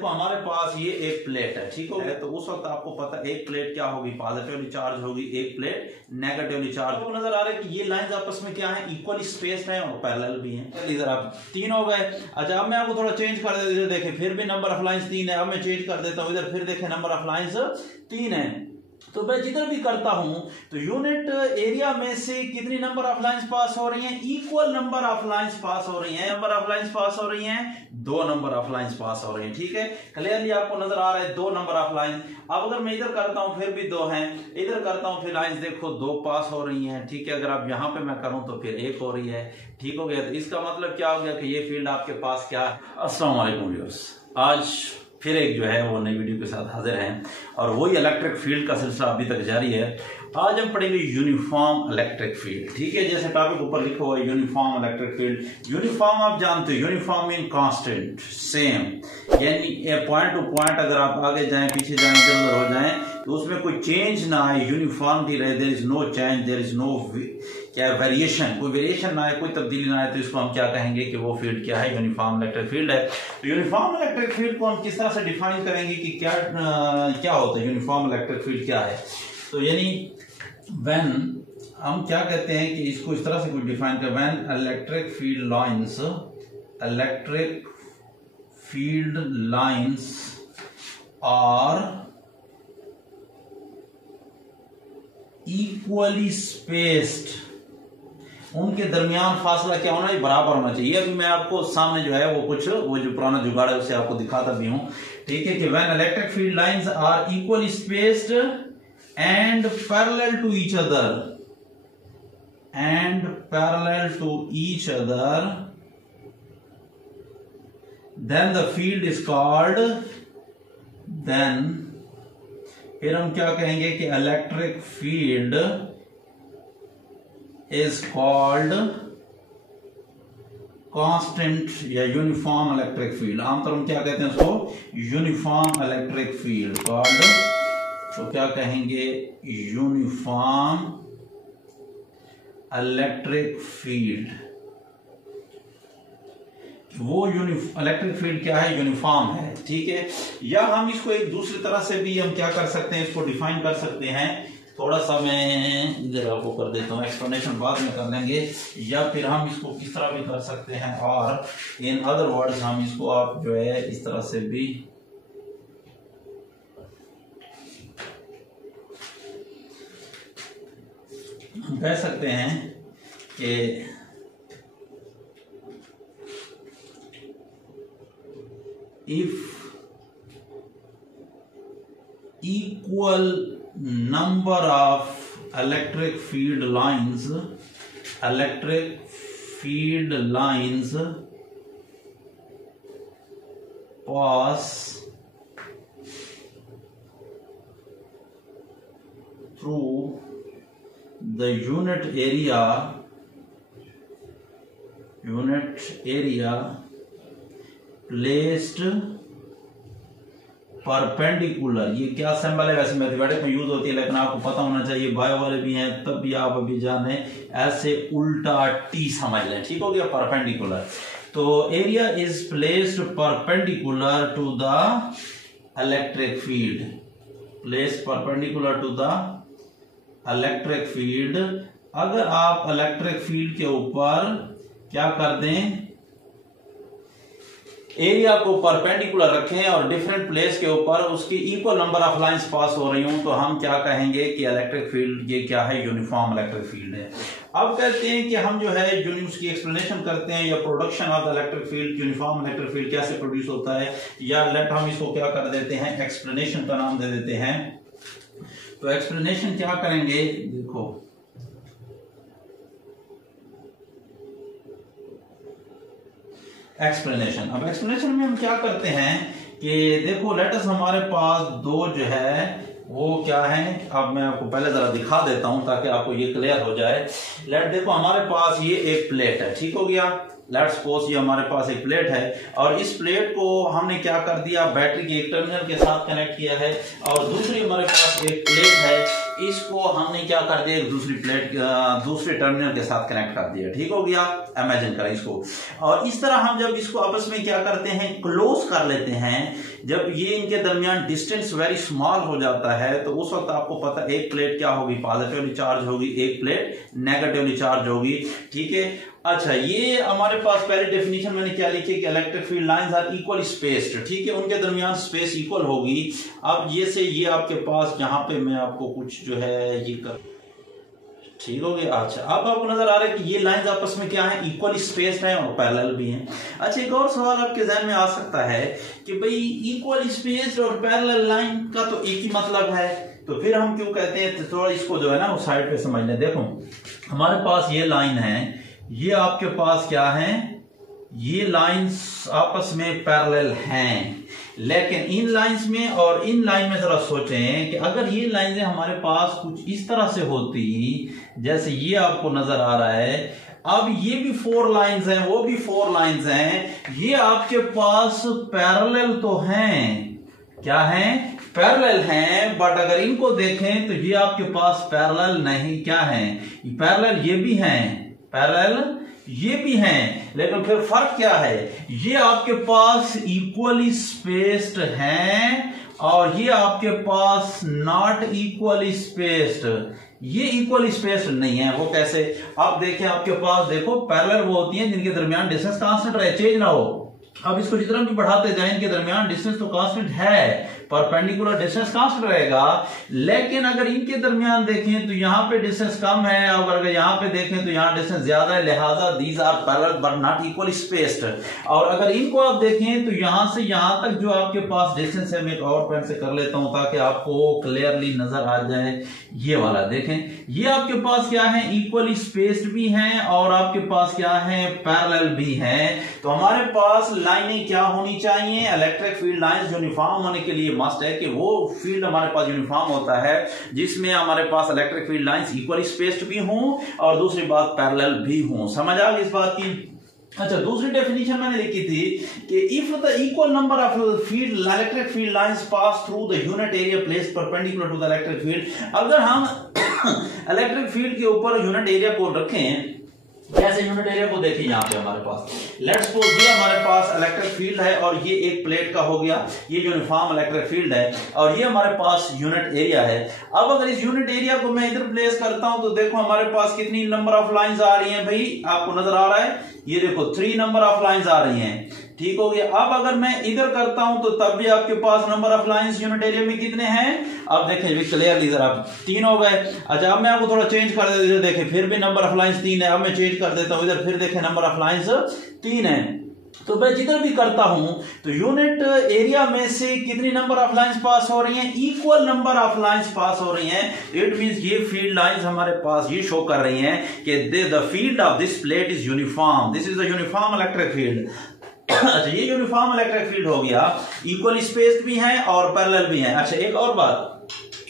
तो हमारे पास ये एक प्लेट है, ठीक हो गया। तो उस वक्त आपको पता एक प्लेट क्या होगी, पॉजिटिवली चार्ज होगी, एक प्लेट नेगेटिवली चार्ज। आपको नजर आ रहा है कि ये लाइंस आपस में क्या है, इक्वली स्पेस्ड है और पैरेलल भी हैं। इधर आप 3 हो गए। अच्छा, अब मैं आपको थोड़ा चेंज कर देता हूं। इधर देखें फिर भी नंबर ऑफ लाइंस 3 है। अब मैं चेंज कर देता हूं, इधर फिर देखें नंबर ऑफ लाइंस 3 है। तो मैं जिधर भी करता हूं तो यूनिट एरिया में से कितनी नंबर ऑफ लाइंस पास हो रही हैं, equal number of lines pass हो रही हैं। नंबर ऑफ लाइंस पास हो रही हैं, 2 नंबर ऑफ लाइंस पास हो रही हैं। ठीक है, क्लियरली आपको नजर आ रहा है 2 नंबर ऑफ लाइंस। अब अगर मैं इधर करता हूं फिर भी 2 हैं, इधर करता हूं फिर लाइंस देखो 2 पास हो रही हैं। ठीक है, अगर आप यहां पे मैं करूं तो फिर 1 हो रही है। ठीक हो गया। तो इसका मतलब क्या हो गया कि ये फील्ड आपके पास क्या है। अस्सलाम वालेकुम व्यूअर्स, आज फिर एक जो है वो नई वीडियो के साथ हाजिर हैं और वही इलेक्ट्रिक फील्ड का सिलसिला अभी तक जारी है। आज हम पढ़ेंगे यूनिफॉर्म इलेक्ट्रिक फील्ड। ठीक है, जैसे टॉपिक ऊपर लिखा हुआ है यूनिफॉर्म इलेक्ट्रिक फील्ड। यूनिफॉर्म आप जानते हो, यूनिफॉर्म मीन कांस्टेंट, सेम, यानी पॉइंट टू पॉइंट अगर आप आगे जाएं पीछे जाएं इधर उधर हो जाएं तो उसमें कोई चेंज ना आए, यूनिफॉर्मिटी रहे, there is no change, there is no क्या वेरिएशन, कोई वेरिएशन ना आए, कोई तब्दीली ना आए, तो इसको हम क्या कहेंगे कि वो फील्ड क्या है, यूनिफॉर्म इलेक्ट्रिक फील्ड है। तो यूनिफॉर्म इलेक्ट्रिक फील्ड को हम किस तरह से डिफाइन करेंगे कि क्या होता है यूनिफॉर्म इलेक्ट्रिक फील्ड क्या है। तो यानी व्हेन हम क्या कहते हैं कि इसको इस तरह से कुछ डिफाइन कर, when electric field lines are equally spaced, उनके दरमियान फासला क्या होना चाहिए, बराबर होना चाहिए। अभी मैं आपको सामने जो है वो जो पुराना जुगाड़ है उसे आपको दिखाता भी हूं। ठीक है, कि when electric field lines are equally spaced and parallel to each other then the field is called, then फिर हम क्या कहेंगे कि electric field is called constant या यूनिफॉर्म इलेक्ट्रिक फील्ड। आमतौर हम क्या कहते हैं उसको, यूनिफॉर्म इलेक्ट्रिक फील्ड कॉल्ड, तो क्या कहेंगे, यूनिफॉर्म इलेक्ट्रिक फील्ड। वो इलेक्ट्रिक फील्ड क्या है, यूनिफॉर्म है। ठीक है, या हम इसको एक दूसरी तरह से भी हम क्या कर सकते हैं, इसको डिफाइन कर सकते हैं। थोड़ा सा मैं इधर आपको कर देता हूँ, एक्सप्लेनेशन बाद में कर लेंगे। या फिर हम इसको किस तरह भी कर सकते हैं, और इन अदर वर्ड्स हम इसको आप जो है इस तरह से भी हम कह सकते हैं कि if equal number of electric field lines pass through the unit area placed perpendicular, ये क्या सिंबल है, वैसे मैथमेटिक्स में यूज होती है लेकिन आपको पता होना चाहिए, बायो वाले भी हैं तब भी आप अभी जाने, ऐसे उल्टा टी समझ लें। ठीक हो गया, परपेंडिकुलर। तो area is placed perpendicular to the electric field, placed perpendicular to the electric field. अगर आप इलेक्ट्रिक फील्ड के ऊपर क्या कर दें, एरिया को परपेंडिकुलर रखें और डिफरेंट प्लेस के ऊपर उसकी equal number of lines pass हो रही हूं, तो हम क्या कहेंगे कि इलेक्ट्रिक फील्ड ये क्या है, यूनिफॉर्म इलेक्ट्रिक फील्ड है। अब कहते हैं कि हम जो है उसकी एक्सप्लेनेशन करते हैं, या production of the electric field, uniform electric field कैसे प्रोड्यूस होता है, या लेट हम इसको क्या कर देते हैं, एक्सप्लेनेशन का नाम दे देते हैं। तो एक्सप्लेनेशन क्या करेंगे, देखो एक्सप्लेनेशन। अब एक्सप्लेनेशन में हम क्या करते हैं कि देखो लेटस हमारे पास 2 जो है वो क्या है, अब मैं आपको पहले जरा दिखा देता हूं ताकि आपको ये क्लियर हो जाए। लेट देखो हमारे पास ये एक प्लेट है, ठीक हो गया। लेट्स सपोज ये हमारे पास एक प्लेट है और इस प्लेट को हमने क्या कर दिया, बैटरी के एक टर्मिनल के साथ कनेक्ट किया है, और दूसरी हमारे पास एक प्लेट है, इसको हमने क्या कर दिया, दूसरी प्लेट दूसरे टर्मिनल के साथ कनेक्ट कर दिया। ठीक हो गया, इमेजिन करें इसको। और इस तरह हम जब इसको आपस में क्या करते हैं, क्लोज कर लेते हैं, जब ये इनके दरमियान डिस्टेंस वेरी स्मॉल हो जाता है तो उस वक्त आपको पता एक प्लेट क्या होगी, पॉजिटिवली चार्ज होगी, एक प्लेट नेगेटिवली चार्ज होगी। ठीक है, अच्छा ये हमारे पास पहले डेफिनेशन मैंने क्या लिखी कि electric field lines are equal spaced. ठीक है, उनके दरमियान स्पेस इक्वल होगी। अब ये से ये आपके पास जहां पे मैं आपको कुछ जो है ये कर, ठीक हो गया। अच्छा अब आपको नजर आ रहा है कि ये लाइंस आपस में क्या है, इक्वल स्पेस्ड है और पैरेलल भी हैं। अच्छा एक और सवाल आपके ज़हन में आ सकता है कि भाई इक्वल स्पेस्ड और पैरेलल लाइन का तो एक ही मतलब है, तो फिर हम क्यों कहते हैं, तो थोड़ा इसको जो है ना वो साइड पे समझ लें। देखो हमारे पास ये लाइन है, ये आपके पास क्या है, ये लाइंस आपस में पैरेलल हैं, लेकिन इन लाइंस में और इन लाइन में जरा सोचें कि अगर ये लाइनें हमारे पास कुछ इस तरह से होती जैसे ये आपको नजर आ रहा है, अब ये भी 4 लाइंस हैं, वो भी 4 लाइंस हैं, ये आपके पास पैरेलल तो हैं, क्या हैं, पैरेलल हैं, बट अगर इनको देखें तो ये आपके पास पैरेलल नहीं, क्या हैं, पैरेलल ये भी हैं, पैरेलल ये भी हैं, लेकिन फिर फर्क क्या है, ये आपके पास इक्वली स्पेस्ड हैं और ये आपके पास नॉट इक्वली स्पेस्ड, ये इक्वली स्पेस्ड नहीं है। वो कैसे, आप देखें आपके पास देखो पैरेलल वो होती हैं जिनके दरमियान डिस्टेंस कांस्टेंट रहे, चेंज ना हो। अब इसको जितना भी बढ़ाते जाएं इनके दरमियान डिस्टेंस तो कांस्टेंट है, परपेंडिकुलर डिस्टेंस कांस्टेंट रहेगा, लेकिन अगर इनके दरमियान देखें तो यहाँ पे डिस्टेंस कम है, अगर यहाँ पे देखें तो यहाँ डिस्टेंस ज्यादा है, लिहाजा these are parallel but not equally spaced. और अगर इनको आप देखें तो यहाँ से यहाँ तक जो आपके पास डिस्टेंस है, मैं एक और पेन से कर लेता हूं ताकि आपको क्लियरली नजर आ जाए, ये वाला देखें, ये आपके पास क्या है, इक्वली स्पेस्ड भी हैं और आपके पास क्या है, पैरेलल भी हैं। तो हमारे पास लाइनें क्या होनी चाहिए, इलेक्ट्रिक फील्ड लाइंस यूनिफॉर्म होने के लिए मस्ट है कि वो फील्ड हमारे पास यूनिफॉर्म होता है जिसमें हमारे पास electric field lines equally spaced भी हों और दूसरी बात पैरेलल भी हों। समझ आ गई इस बात की। अच्छा दूसरी डेफिनेशन मैंने लिखी थी कि if the equal number of field electric field lines pass through the unit area placed perpendicular to the electric field, अगर हम इलेक्ट्रिक फील्ड के ऊपर यूनिट एरिया को रखें, जैसे यूनिट एरिया को देखिए यहाँ पे हमारे पास लेट्स सपोज ये हमारे पास इलेक्ट्रिक फील्ड है और ये एक प्लेट का हो गया, ये यूनिफॉर्म इलेक्ट्रिक फील्ड है और ये हमारे पास यूनिट एरिया है। अब अगर इस यूनिट एरिया को मैं इधर प्लेस करता हूं तो देखो हमारे पास कितनी नंबर ऑफ लाइंस आ रही हैं भाई, आपको नजर आ रहा है, ये देखो 3 नंबर ऑफ लाइंस आ रही हैं। ठीक हो गया। अब अगर मैं इधर करता हूं तो तब भी आपके पास number of lines unit area में कितने हैं, अब देखें क्लियरली इधर आप 3 हो गए। अच्छा अब मैं आपको थोड़ा चेंज कर देता हूं, इधर देखें फिर भी नंबर ऑफ लाइंस 3 है, अब मैं चेंज कर देता हूं, इधर फिर देखें नंबर ऑफ लाइंस 3 है। तो मैं जिधर भी करता हूं तो यूनिट एरिया में से कितनी नंबर ऑफ लाइंस पास हो रही हैं, equal number of lines pass हो रही हैं। इट मींस ये फील्ड लाइंस हमारे पास ये शो कर रही हैं कि the field of this plate is uniform, this is the uniform electric field. अच्छा ये यूनिफॉर्म इलेक्ट्रिक फील्ड हो गया, इक्वल स्पेस्ड भी है और पैरेलल भी है। अच्छा एक और बात,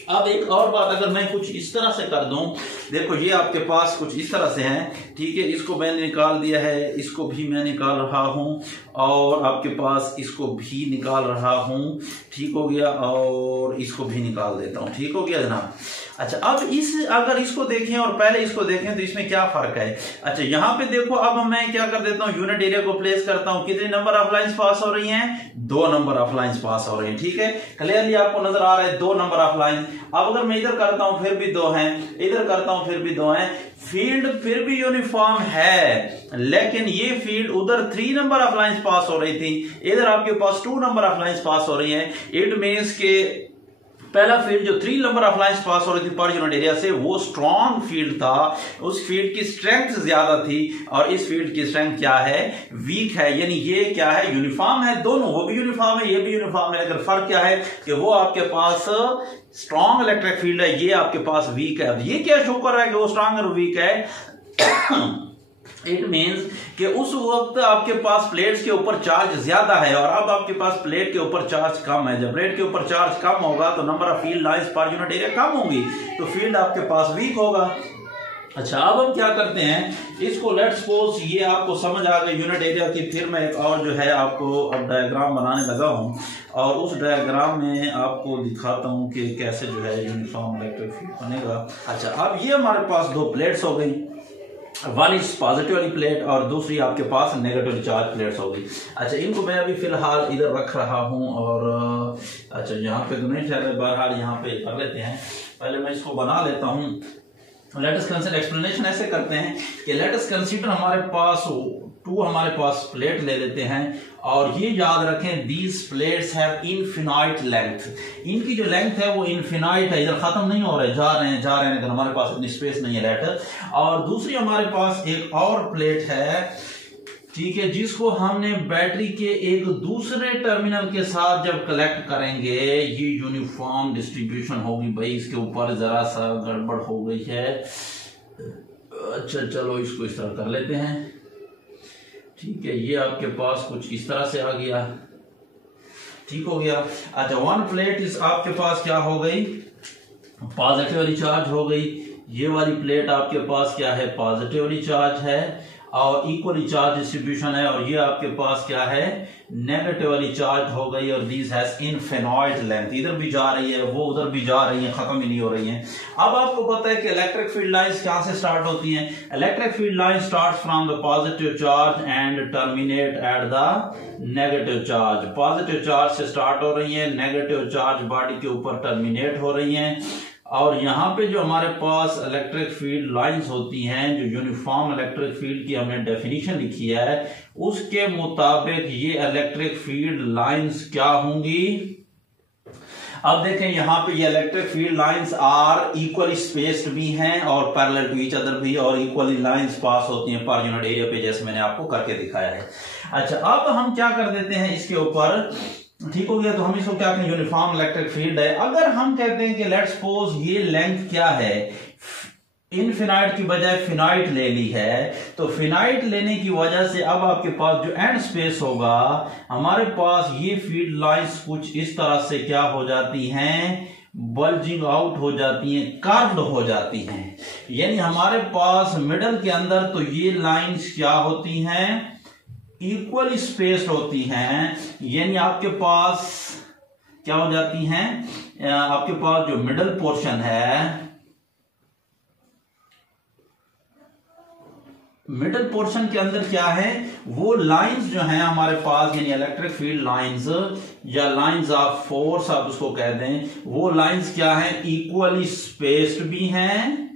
अब एक और बात अगर मैं कुछ इस तरह से कर दूं, देखो ये आपके पास कुछ इस तरह से है, ठीक है, इसको मैंने निकाल दिया है, इसको भी मैं निकाल रहा हूं और आपके पास इसको भी निकाल रहा हूं, ठीक हो गया, और इसको भी निकाल देता हूं, ठीक हो गया जनाब। अच्छा अब अगर इसको देखें और पहले इसको देखें तो इसमें क्या फर्क है। अच्छा यहाँ पे देखो अब मैं क्या कर देता हूँ, यूनिट एरिया को प्लेस करता हूँ, कितने नंबर ऑफ लाइंस पास हो रही हैं, 2 नंबर ऑफ लाइंस पास हो रही हैं, ठीक है, क्लियरली आपको नजर आ रहा है 2 नंबर ऑफ लाइन। अब अगर मैं इधर करता हूं फिर भी 2 हैं, इधर करता हूं फिर भी 2 हैं, फील्ड फिर भी यूनिफॉर्म है, लेकिन ये फील्ड उधर 3 नंबर ऑफ लाइंस पास हो रही थी, इधर आपके पास 2 नंबर ऑफ लाइंस पास हो रही हैं। इट मींस के पहला फील्ड जो 3 नंबर ऑफ लाइंस पास हो रही थी पर यूनिट एरिया से, वो स्ट्रॉन्ग फील्ड था, उस फील्ड की स्ट्रेंथ ज्यादा थी, और इस फील्ड की स्ट्रेंथ क्या है, वीक है। यानी ये क्या है, यूनिफॉर्म है दोनों, वो भी यूनिफॉर्म है, ये भी यूनिफॉर्म है, लेकिन फर्क क्या है कि वो आपके पास स्ट्रॉन्ग इलेक्ट्रिक फील्ड है, ये आपके पास वीक है। अब ये क्या शो कर रहा है कि वो स्ट्रॉन्ग और वीक है। इट मीन्स कि उस वक्त आपके पास प्लेट्स के ऊपर चार्ज ज्यादा है और अब आपके पास प्लेट के ऊपर चार्ज कम है। जब प्लेट के ऊपर चार्ज कम होगा तो number of field lines per unit area कम होंगी, तो फील्ड आपके पास वीक होगा। अच्छा, अब हम क्या करते हैं इसको, लेट्स सपोज ये आपको समझ आ गई यूनिट एरिया की। फिर मैं एक और जो है आपको अब डायग्राम बनाने लगा हूँ और उस डायग्राम में आपको दिखाता हूँ कि कैसे जो है यूनिफॉर्म इलेक्ट्रिक फील्ड बनेगा। अच्छा, अब ये हमारे पास दो प्लेट्स हो गई, वन इज पॉजिटिव वाली प्लेट और दूसरी आपके पास नेगेटिव चार्ज प्लेट्स होगी। अच्छा, इनको मैं अभी फिलहाल इधर रख रहा हूँ और अच्छा यहाँ पे तो नहीं ठहरे, बहरहाल यहाँ पे कर लेते हैं। पहले मैं इसको बना लेता हूँ। लेट अस कंसीडर, एक्सप्लेनेशन ऐसे करते हैं कि लेट अस कंसीडर हमारे पास हमारे पास प्लेट ले लेते हैं और ये याद रखें these plates have infinite length. इनकी जो लेंथ है वो इनफिनाइट है, इधर खत्म नहीं हो रहे, जा रहे हैं इधर, हमारे पास इतनी स्पेस नहीं है लेटर। और दूसरी हमारे पास एक और प्लेट है, ठीक है, जिसको हमने बैटरी के एक दूसरे टर्मिनल के साथ जब कलेक्ट करेंगे ये यूनिफॉर्म डिस्ट्रीब्यूशन होगी। भाई इसके ऊपर जरा सा गड़बड़ हो गई है। अच्छा चलो इसको इस तरह कर लेते हैं, ठीक है, ये आपके पास कुछ इस तरह से आ गया, ठीक हो गया। अच्छा, वन प्लेट इस आपके पास क्या हो गई, पॉजिटिव वाली चार्ज हो गई। ये वाली प्लेट आपके पास क्या है, पॉजिटिव वाली चार्ज है और इक्वली चार्ज डिस्ट्रीब्यूशन है। और ये आपके पास क्या है, नेगेटिव वाली चार्ज हो गई और दिस हैज इनफिनाइट लेंथ, इधर भी जा रही है वो उधर भी जा रही है, खत्म ही नहीं हो रही है। अब आपको पता है कि इलेक्ट्रिक फील्ड लाइंस कहां से स्टार्ट होती हैं। Electric field line start from the positive charge and terminate at the negative charge. Positive charge से स्टार्ट हो रही है, नेगेटिव चार्ज बॉडी के ऊपर टर्मिनेट हो रही है। और यहाँ पे जो हमारे पास इलेक्ट्रिक फील्ड लाइंस होती हैं, जो यूनिफॉर्म इलेक्ट्रिक फील्ड की हमने डेफिनेशन लिखी है, उसके मुताबिक ये इलेक्ट्रिक फील्ड लाइंस क्या होंगी। अब देखें यहाँ पे ये electric field lines are equally spaced भी हैं और पैरेलल टू ईच अदर भी, और इक्वली लाइंस पास होती हैं पर यूनिट एरिया पे, जैसे मैंने आपको करके दिखाया है। अच्छा, अब हम क्या कर देते हैं इसके ऊपर, ठीक हो गया, तो हम इसको क्या कहें, यूनिफॉर्म इलेक्ट्रिक फील्ड है। अगर हम कहते हैं कि लेट्स सपोज ये लेंथ क्या है, इनफिनाइट की बजाय फिनाइट ले ली है, तो फिनाइट लेने की वजह से अब आपके पास जो एंड स्पेस होगा, हमारे पास ये फील्ड लाइंस कुछ इस तरह से क्या हो जाती हैं, बल्जिंग आउट हो जाती हैं, कर्व्ड हो जाती हैं। यानी हमारे पास मिडल के अंदर तो ये लाइंस क्या होती हैं, इक्वली स्पेस्ड होती हैं। यानी आपके पास क्या हो जाती हैं, आपके पास जो मिडल पोर्शन है, मिडल पोर्शन के अंदर क्या है, वो लाइंस जो हैं हमारे पास, यानी इलेक्ट्रिक फील्ड लाइंस या लाइंस ऑफ फोर्स आप उसको कह दें, वो लाइंस क्या हैं, इक्वली स्पेस्ड भी हैं,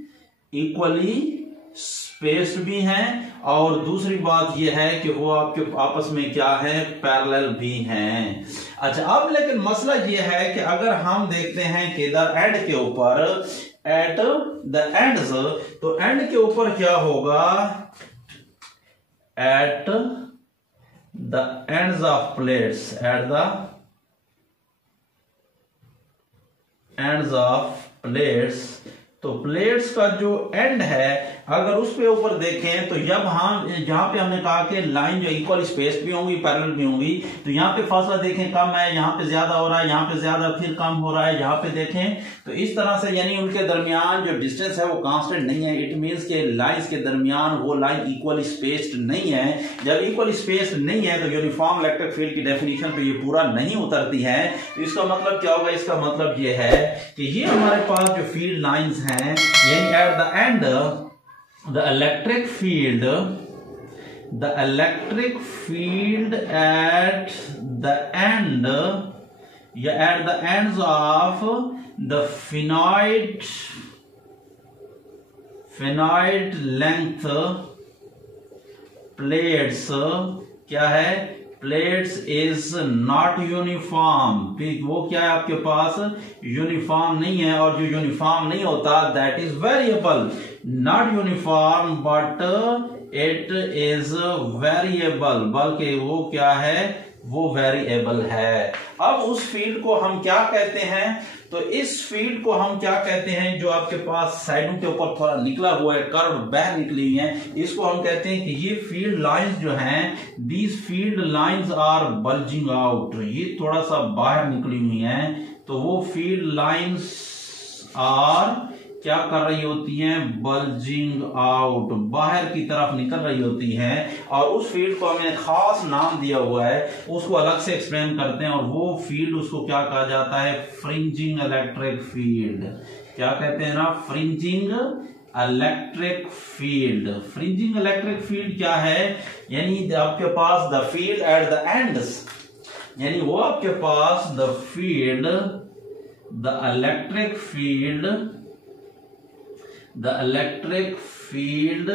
इक्वली स्पेस्ड भी हैं, और दूसरी बात यह है कि वो आपके आपस में क्या है, पैरेलल भी हैं। अच्छा, अब लेकिन मसला यह है कि अगर हम देखते हैं कि द एंड के ऊपर, एट द एंड्स, तो एंड के ऊपर क्या होगा, eight the ends of plates, eight the ends of plates, तो प्लेट्स का जो एंड है अगर उस पे ऊपर देखें तो जब हम जहां पे हमने कहा कि लाइन जो इक्वल स्पेस भी होंगी पैरेलल भी होंगी, तो यहाँ पे फासला देखें कम है, यहाँ पे ज्यादा हो रहा है, यहाँ पे ज्यादा फिर कम हो रहा है, यहाँ पे देखें तो इस तरह से, यानी उनके दरमियान जो डिस्टेंस है वो कांस्टेंट नहीं है। इट मींस के लाइंस के दरमियान वो लाइन इक्वली स्पेस्ड नहीं है। जब इक्वली स्पेस्ड नहीं है तो यूनिफॉर्म इलेक्ट्रिक फील्ड की डेफिनेशन पे ये पूरा नहीं उतरती है। तो इसका मतलब क्या होगा, इसका मतलब ये है कि ये हमारे पास जो फील्ड लाइंस हैं, यानी at the end the electric field at the end, या at the ends of the finite length plates क्या है, प्लेट्स इज नॉट यूनिफॉर्म। वो क्या है आपके पास, यूनिफॉर्म नहीं है, और जो यूनिफॉर्म नहीं होता that is variable, not uniform but it is variable, बल्कि वो क्या है, वो वेरिएबल है। अब उस फील्ड को हम क्या कहते हैं, तो इस फील्ड को हम क्या कहते हैं, जो आपके पास साइडों के ऊपर थोड़ा निकला हुआ है, कर्व बाहर निकली हुई है, इसको हम कहते हैं कि ये फील्ड लाइंस जो हैं, these field lines are bulging out, ये थोड़ा सा बाहर निकली हुई हैं, तो वो फील्ड लाइंस आर क्या कर रही होती हैं, बल्जिंग आउट, बाहर की तरफ निकल रही होती हैं। और उस फील्ड को हमने खास नाम दिया हुआ है, उसको अलग से एक्सप्लेन करते हैं। और वो फील्ड उसको क्या कहा जाता है, फ्रिंजिंग इलेक्ट्रिक फील्ड। क्या कहते हैं ना, fringing electric field. Fringing electric field क्या है, यानी आपके पास the field at the ends, यानी वो आपके पास the field, the electric field, the electric field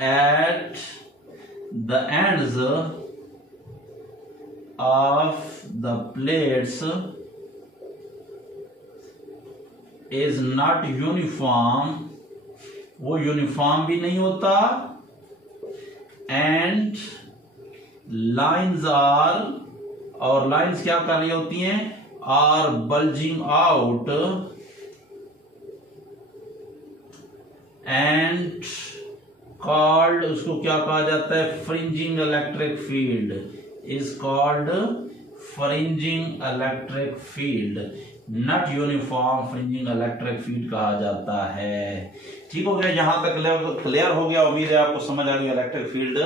at the ends of the plates is not uniform, वो यूनिफॉर्म भी नहीं होता, and lines are, और लाइंस क्या कर रही होती हैं, are bulging out and called, उसको क्या कहा जाता है, fringing electric field, is called fringing electric field, not uniform fringing electric field कहा जाता है। ठीक हो गया, यहां तक क्लियर हो गया। उम्मीद है आपको समझ आ गया इलेक्ट्रिक फील्ड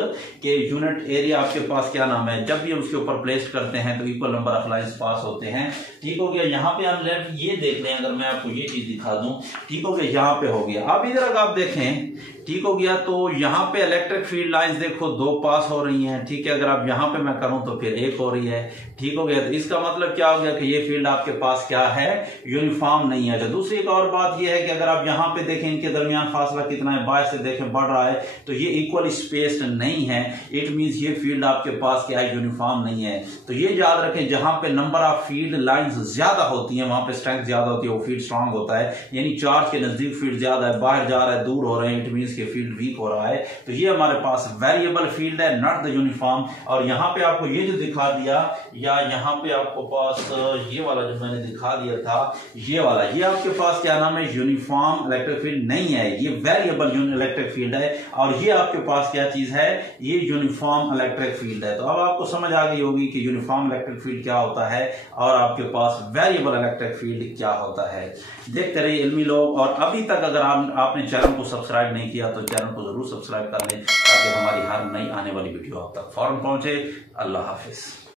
के यूनिट एरिया आपके पास क्या नाम है। जब भी हम उसके ऊपर प्लेस करते हैं तो equal number of lines pass होते हैं। ठीक हो गया, यहाँ पे हम लेफ्ट ये देख लें, अगर मैं आपको ये चीज दिखा दूं, ठीक हो गया, यहाँ पे हो गया। अब इधर अगर आप देखें, ठीक हो गया, तो यहाँ पे इलेक्ट्रिक फील्ड लाइंस देखो 2 पास हो रही हैं। ठीक है, अगर आप यहाँ पे मैं करूं तो फिर 1 हो रही है। ठीक हो गया, तो इसका मतलब क्या हो गया कि ये फील्ड आपके पास क्या है, यूनिफॉर्म नहीं है। दूसरी एक और बात ये है कि अगर आप यहाँ पे देखें इनके दरमियान फासला कितना है, बाहर से देखें बढ़ रहा है, तो ये इक्वल स्पेस्ड नहीं है। इट मींस ये फील्ड आपके पास क्या है, यूनिफॉर्म नहीं है। तो ये याद रखें, जहां पे नंबर ऑफ फील्ड लाइंस ज्यादा होती हैं वहां पे स्ट्रेंथ ज्यादा होती है, वो फील्ड स्ट्रांग होता है। यानी चार्ज के नजदीक फील्ड ज्यादा है, बाहर जा रहा है, दूर हो रहे हैं, इट मींस के फील्ड वीक हो रहा है। तो ये हमारे पास वेरिएबल फील्ड है, नॉट द यूनिफॉर्म। और यहाँ पे आपको ये जो दिखा दिया, या यहाँ पे आपको पास ये वाला जो मैंने दिखा दिया था, ये वाला, ये आपके पास क्या नाम है, यूनिफॉर्म इलेक्ट्रिक फील्ड नहीं है, ये वेरिएबल इलेक्ट्रिक फील्ड है। और ये आपके पास क्या चीज है, ये यूनिफॉर्म इलेक्ट्रिक फील्ड है। तो अब आपको समझ आ गई होगी कि यूनिफॉर्म इलेक्ट्रिक फील्ड क्या होता है और आपके पास वेरिएबल इलेक्ट्रिक फील्ड क्या होता है। देखते रहिए इल्मी लोग। और अभी तक अगर आपने चैनल को सब्सक्राइब नहीं किया तो चैनल को जरूर सब्सक्राइब कर लें, ताकि हमारी हर नई आने वाली वीडियो आप तक फौरन पहुंचे। अल्लाह हाफिज।